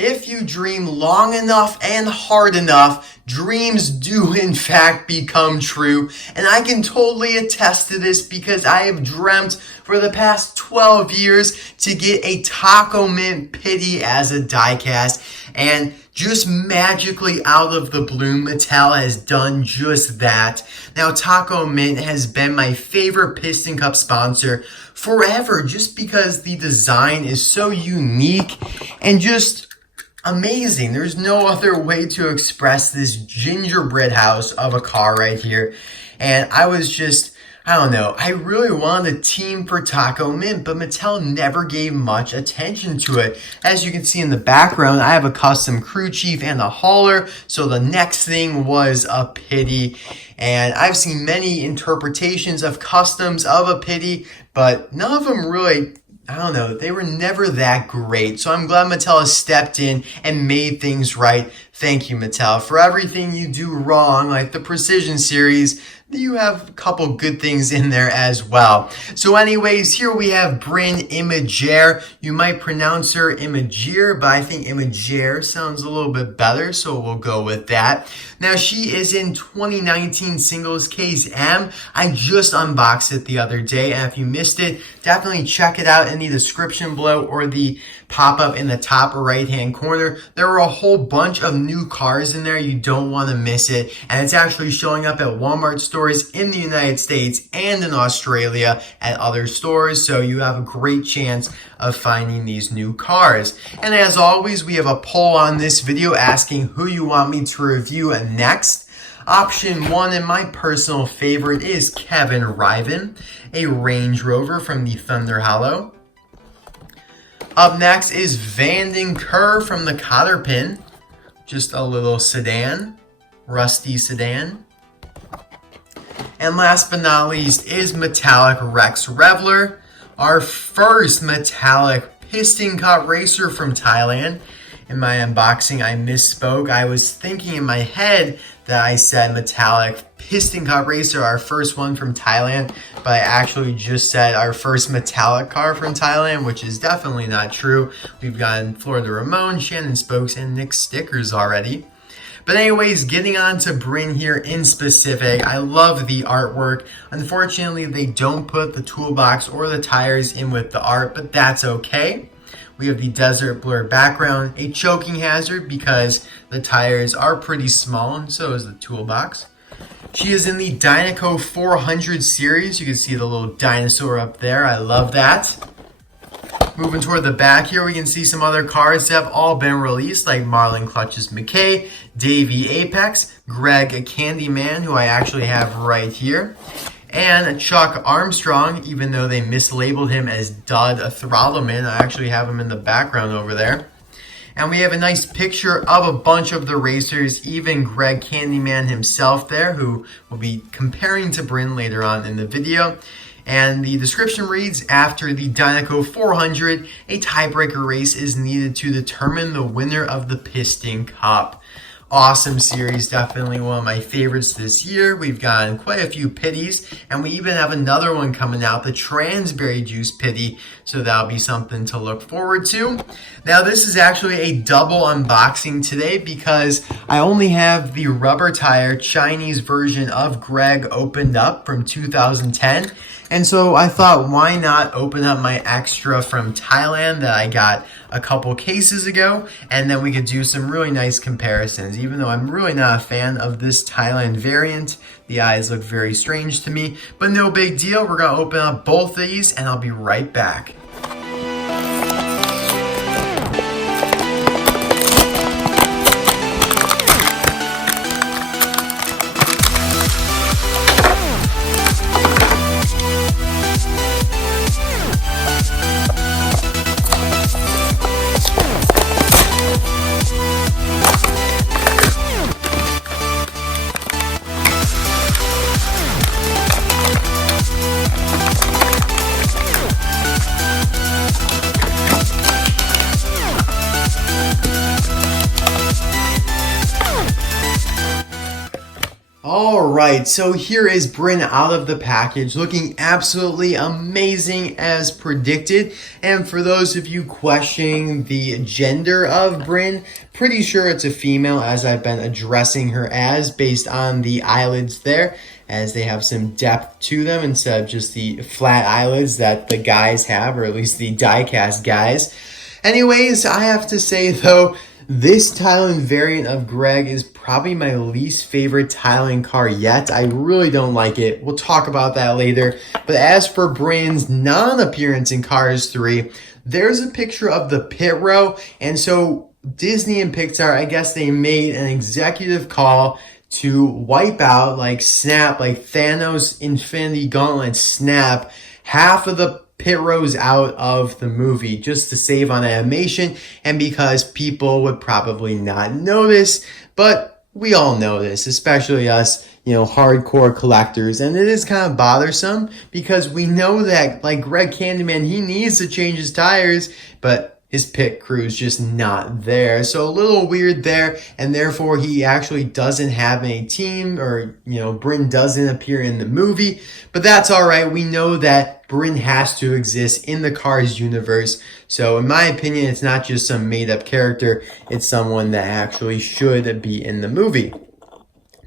If you dream long enough and hard enough, dreams do in fact become true. And I can totally attest to this because I have dreamt for the past 12 years to get a Tach-O-Mint Pitty as a diecast. And just magically out of the blue, Mattel has done just that. Now, Tach-O-Mint has been my favorite Piston Cup sponsor forever just because the design is so unique and just amazing. There's no other way to express this gingerbread house of a car right here. And I was just, I don't know, I really wanted a team for Tach-O-Mint, but Mattel never gave much attention to it. As you can see in the background, I have a custom crew chief and a hauler, so the next thing was a Pitty. And I've seen many interpretations of customs of a Pitty, but none of them really, I don't know, they were never that great. So I'm glad Mattel has stepped in and made things right. Thank you, Mattel. For everything you do wrong, like the Precision series, you have a couple good things in there as well. So anyways, here we have Bryn Imageare. You might pronounce her Imageare, but I think Imageare sounds a little bit better, so we'll go with that. Now, she is in 2019 Singles Case M. I just unboxed it the other day, and if you missed it, definitely check it out in the description below or the pop-up in the top right-hand corner. There are a whole bunch of new cars in there. You don't want to miss it. And it's actually showing up at Walmart stores in the United States and in Australia at other stores. So you have a great chance of finding these new cars. And as always, we have a poll on this video asking who you want me to review next. Option 1 and my personal favorite is Kevin Ryvan, a Range Rover from the Thunder Hollow. Up next is Vandon Kerr from the Cotter Pin. Just a little sedan, rusty sedan. And last but not least is metallic Rex Revler, our first metallic piston cup racer from Thailand. In my unboxing, I misspoke. I was thinking in my head that I said metallic piston cup racer, our first one from Thailand, but I actually just said our first metallic car from Thailand, which is definitely not true. We've gotten Florida Ramon, Shannon Spokes, and Nick stickers already. But anyways, getting on to Bryn here in specific, I love the artwork. Unfortunately, they don't put the toolbox or the tires in with the art, but that's okay. We have the desert blur background, a choking hazard because the tires are pretty small and so is the toolbox. She is in the Dinoco 400 series. You can see the little dinosaur up there. I love that. Moving toward the back here, we can see some other cars that have all been released, like Marlon Clutches McKay, Davey Apex, Greg Candyman, who I actually have right here, and Chuck Armstrong, even though they mislabeled him as Dud Throttleman. I actually have him in the background over there. And we have a nice picture of a bunch of the racers, even Greg Candyman himself there, who we'll be comparing to Bryn later on in the video. And the description reads, after the Dinoco 400, a tiebreaker race is needed to determine the winner of the Piston Cup. Awesome series, definitely one of my favorites this year. We've gotten quite a few Pitties, and we even have another one coming out, the Transberry Juice Pitty, so that'll be something to look forward to. Now, this is actually a double unboxing today because I only have the rubber tire Chinese version of Greg opened up from 2010, and so I thought, why not open up my extra from Thailand that I got a couple cases ago, and then we could do some really nice comparisons. Even though I'm really not a fan of this Thailand variant, the eyes look very strange to me, but no big deal. We're gonna open up both of these and I'll be right back. Alright, so here is Bryn out of the package, looking absolutely amazing as predicted. And for those of you questioning the gender of Bryn, pretty sure it's a female, as I've been addressing her as based on the eyelids there, as they have some depth to them instead of just the flat eyelids that the guys have, or at least the die-cast guys. Anyways, I have to say though, this tiling variant of Greg is probably my least favorite tiling car yet. I really don't like it. We'll talk about that later. But as for Bryn's non-appearance in Cars 3, there's a picture of the pit row. And so Disney and Pixar, I guess they made an executive call to wipe out, like snap, like Thanos Infinity Gauntlet snap, half of the pit rows out of the movie just to save on animation and because people would probably not notice, but we all know this, especially us, hardcore collectors, and it is kind of bothersome because we know that, like Greg Candyman, he needs to change his tires, but his pit crew is just not there. So a little weird there, and therefore he actually doesn't have any team, or, Bryn doesn't appear in the movie. But that's alright. We know that Bryn has to exist in the Cars universe. So in my opinion, it's not just some made-up character. It's someone that actually should be in the movie.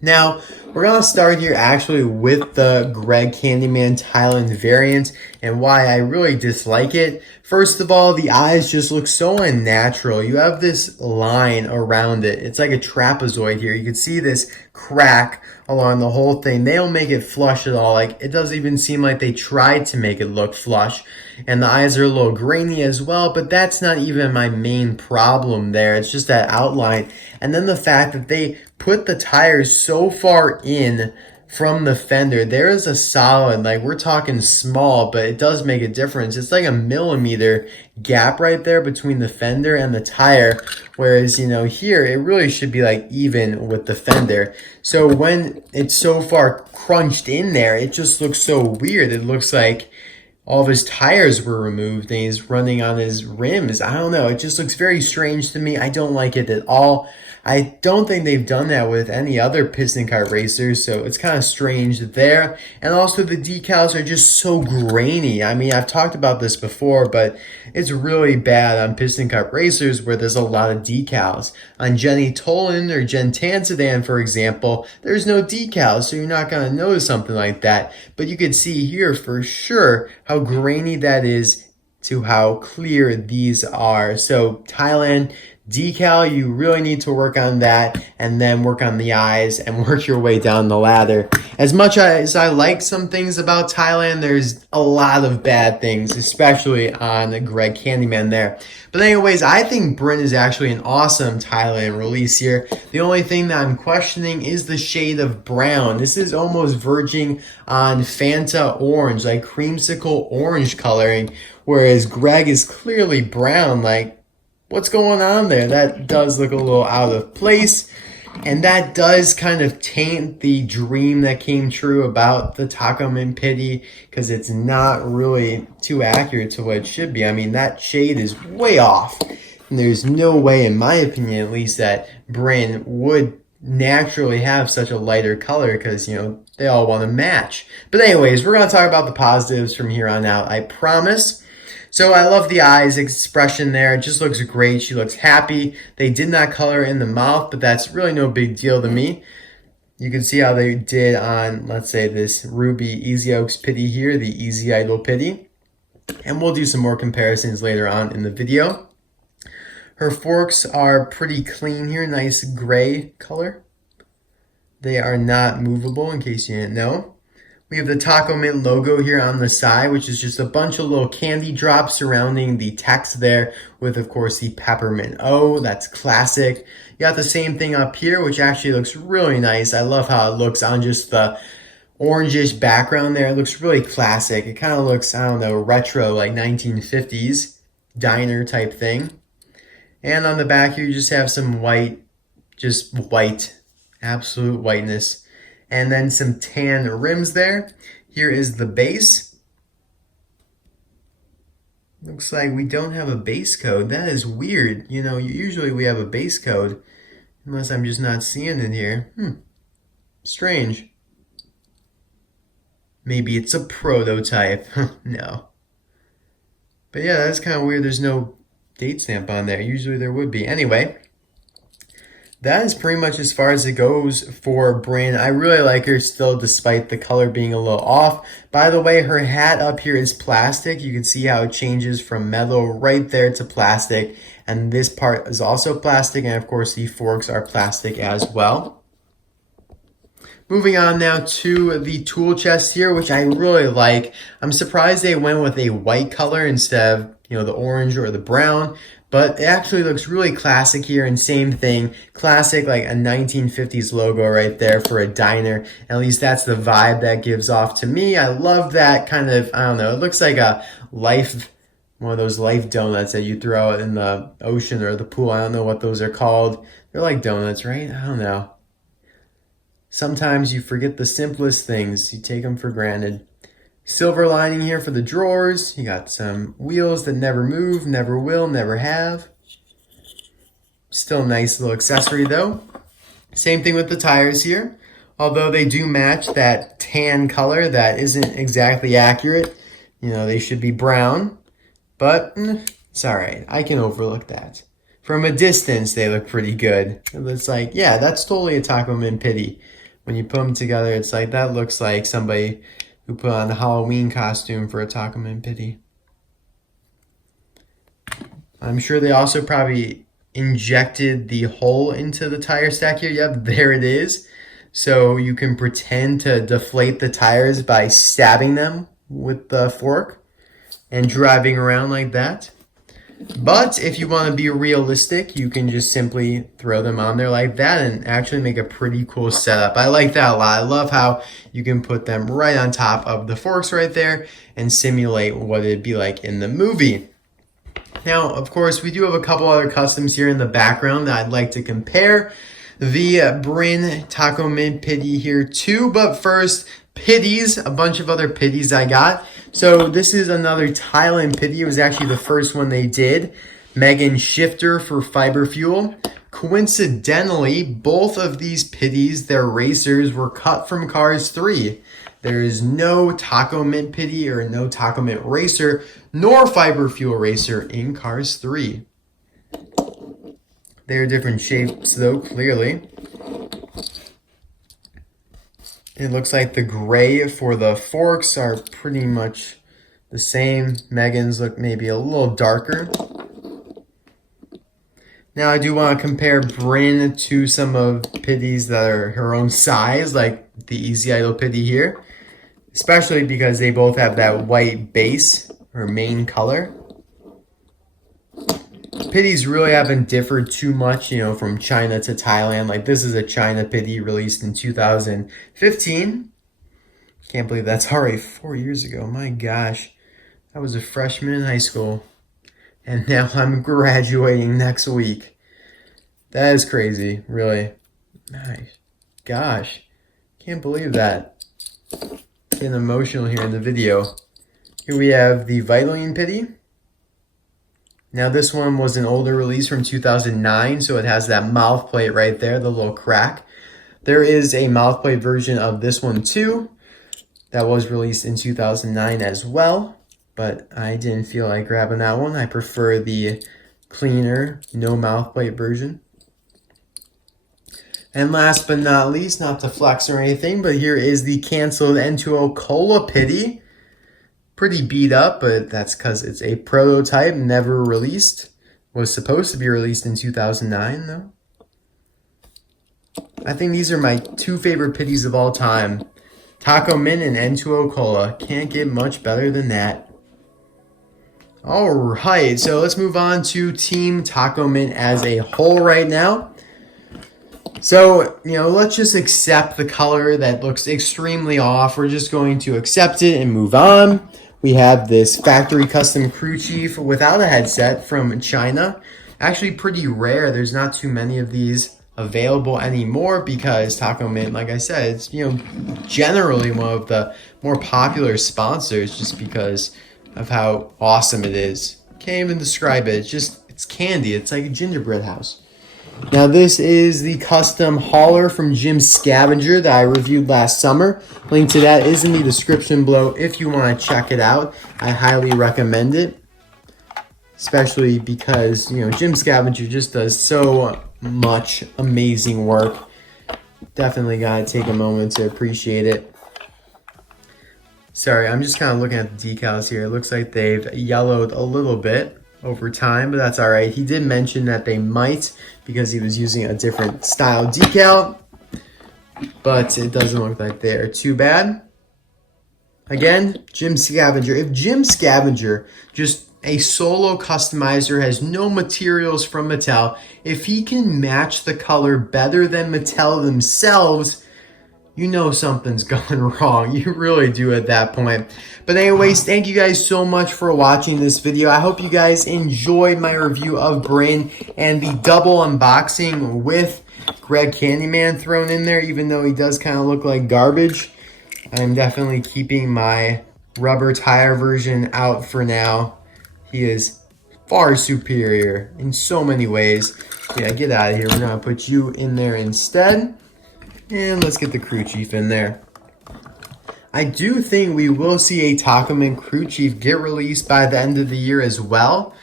Now, we're going to start here actually with the Greg Candyman tiling variant and why I really dislike it. First of all, the eyes just look so unnatural. You have this line around it. It's like a trapezoid here. You can see this crack along the whole thing. They don't make it flush at all. Like, it doesn't even seem like they tried to make it look flush. And the eyes are a little grainy as well, but that's not even my main problem there. It's just that outline. And then the fact that they put the tires so far in from the fender. There is a solid, like we're talking small, but it does make a difference. It's like a millimeter gap right there between the fender and the tire. Whereas, here it really should be like even with the fender. So when it's so far crunched in there, it just looks so weird. It looks like all of his tires were removed and he's running on his rims. I don't know. It just looks very strange to me. I don't like it at all. I don't think they've done that with any other piston car racers, so it's kind of strange there. And also the decals are just so grainy. I mean, I've talked about this before, but it's really bad on piston car racers where there's a lot of decals. On Jenny Tolan or Jen Tansedan, for example, there's no decals, so you're not going to notice something like that. But you can see here for sure how grainy that is to how clear these are. So Thailand decal, you really need to work on that, and then work on the eyes and work your way down the ladder. As much as I like some things about Thailand, there's a lot of bad things, especially on Greg Candyman there. But anyways, I think Bryn is actually an awesome Thailand release here. The only thing that I'm questioning is the shade of brown. This is almost verging on Fanta orange, like creamsicle orange coloring, whereas Greg is clearly brown. Like, what's going on there? That does look a little out of place. And that does kind of taint the dream that came true about the Tach-O-Mint Pitty, because it's not really too accurate to what it should be. I mean, that shade is way off. And there's no way, in my opinion at least, that Bryn would naturally have such a lighter color because, they all want to match. But anyways, we're going to talk about the positives from here on out, I promise. So I love the eyes expression there. It just looks great. She looks happy. They did not color in the mouth, but that's really no big deal to me. You can see how they did on, let's say, this Ruby Easy Oaks Pitty here, the Easy Idol Pitty. And we'll do some more comparisons later on in the video. Her forks are pretty clean here, nice gray color. They are not movable, in case you didn't know. We have the Tach-O-Mint logo here on the side, which is just a bunch of little candy drops surrounding the text there with, of course, the Peppermint O. That's classic. You got the same thing up here, which actually looks really nice. I love how it looks on just the orangish background there. It looks really classic. It kind of looks, I don't know, retro, like 1950s diner type thing. And on the back here, you just have some white, just white, absolute whiteness. And then some tan rims there. Here is the base. Looks like we don't have a base code. That is weird. Usually we have a base code. Unless I'm just not seeing it here. Strange. Maybe it's a prototype. No. But yeah, that's kind of weird. There's no date stamp on there. Usually there would be. Anyway, that is pretty much as far as it goes for Bryn. I really like her still, despite the color being a little off. By the way, her hat up here is plastic. You can see how it changes from metal right there to plastic. And this part is also plastic. And of course, the forks are plastic as well. Moving on now to the tool chest here, which I really like. I'm surprised they went with a white color instead of, the orange or the brown. But it actually looks really classic here, and same thing, classic, like a 1950s logo right there for a diner. At least that's the vibe that gives off to me. I love that kind of, I don't know, it looks like a life, one of those life donuts that you throw out in the ocean or the pool. I don't know what those are called. They're like donuts, right? I don't know. Sometimes you forget the simplest things. You take them for granted. Silver lining here for the drawers. You got some wheels that never move, never will, never have. Still a nice little accessory though. Same thing with the tires here. Although they do match that tan color that isn't exactly accurate. They should be brown. But it's alright. I can overlook that. From a distance, they look pretty good. It's like, yeah, that's totally a Tach-O-Mint Pitty. When you put them together, it's like, that looks like somebody who put on a Halloween costume for a Tach-O-Mint Pitty. I'm sure they also probably injected the hole into the tire stack here. Yep, there it is. So you can pretend to deflate the tires by stabbing them with the fork and driving around like that. But if you want to be realistic, you can just simply throw them on there like that and actually make a pretty cool setup. I like that a lot. I love how you can put them right on top of the forks right there and simulate what it'd be like in the movie. Now, of course, we do have a couple other customs here in the background that I'd like to compare the Bryn Tach-O-Mint Pitty here too. But first, pitties, a bunch of other pitties I got. So this is another Thailand pitty. It was actually the first one they did. Megan Shifter for Fiber Fuel. Coincidentally, both of these pitties, their racers, were cut from Cars 3. There is no Tach-O-Mint Pitty or no Tach-O-Mint Racer, nor Fiber Fuel Racer in Cars 3. They're different shapes though, clearly. It looks like the gray for the forks are pretty much the same. Megan's look maybe a little darker. Now I do want to compare Bryn to some of pitties that are her own size, like the Easy Idle Pitty here. Especially because they both have that white base or main color. Pitties really haven't differed too much, from China to Thailand. Like this is a China pitty released in 2015. Can't believe that's already 4 years ago. My gosh. I was a freshman in high school. And now I'm graduating next week. That is crazy, really. Nice. Gosh. Can't believe that. Getting emotional here in the video. Here we have the Vitaline Pitty. Now this one was an older release from 2009, so it has that mouth plate right there, the little crack. There is a mouth plate version of this one too. That was released in 2009 as well, but I didn't feel like grabbing that one. I prefer the cleaner, no mouth plate version. And last but not least, not to flex or anything, but here is the canceled N2O Cola Pitty. Pretty beat up, but that's because it's a prototype, never released. Was supposed to be released in 2009, though. I think these are my two favorite pitties of all time. Tach-O-Mint and N2O Cola. Can't get much better than that. Alright, so let's move on to Team Tach-O-Mint as a whole right now. So, let's just accept the color that looks extremely off. We're just going to accept it and move on. We have this factory custom crew chief without a headset from China. Actually pretty rare. There's not too many of these available anymore because Tach-O-Mint, like I said, it's generally one of the more popular sponsors just because of how awesome it is. Can't even describe it. It's candy. It's like a gingerbread house. Now this is the custom hauler from Jim Scavenger that I reviewed last summer. Link to that is in the description below if you want to check it out. I highly recommend it, especially because, you know, Jim Scavenger just does so much amazing work. Definitely gotta take a moment to appreciate it. Sorry, I'm just kind of looking at the decals here. It looks like they've yellowed a little bit over time, but that's all right. He did mention that they might because he was using a different style decal, but it doesn't look like they're too bad. Again, Jim Scavenger. If Jim Scavenger, just a solo customizer, has no materials from Mattel, if he can match the color better than Mattel themselves, you know something's going wrong. You really do at that point. But anyways, thank you guys so much for watching this video. I hope you guys enjoyed my review of Bryn and the double unboxing with Greg Candyman thrown in there, even though he does kind of look like garbage. I'm definitely keeping my rubber tire version out for now. He is far superior in so many ways. Yeah, get out of here. We're going to put you in there instead. And let's get the crew chief in there. I do think we will see a Tach-O-Mint crew chief get released by the end of the year as well.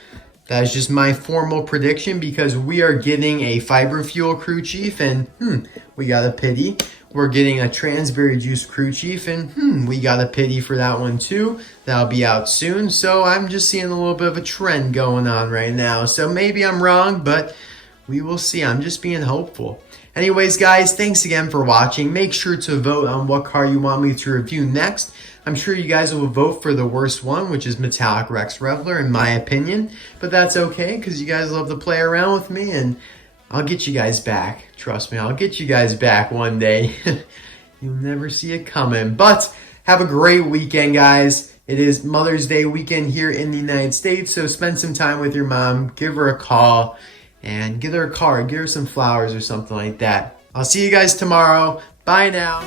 That is just my formal prediction because we are getting a fiber fuel crew chief and we got a Pitty. We're getting a transberry juice crew chief and we got a Pitty for that one too. That'll be out soon. So I'm just seeing a little bit of a trend going on right now. So maybe I'm wrong, but we will see. I'm just being hopeful. Anyways, guys, thanks again for watching. Make sure to vote on what car you want me to review next. I'm sure you guys will vote for the worst one, which is Metallic Rex Revler, in my opinion. But that's okay, because you guys love to play around with me, and I'll get you guys back. Trust me, I'll get you guys back one day. You'll never see it coming. But have a great weekend, guys. It is Mother's Day weekend here in the United States, so spend some time with your mom. Give her a call. And get her a card, give her some flowers or something like that. I'll see you guys tomorrow. Bye now.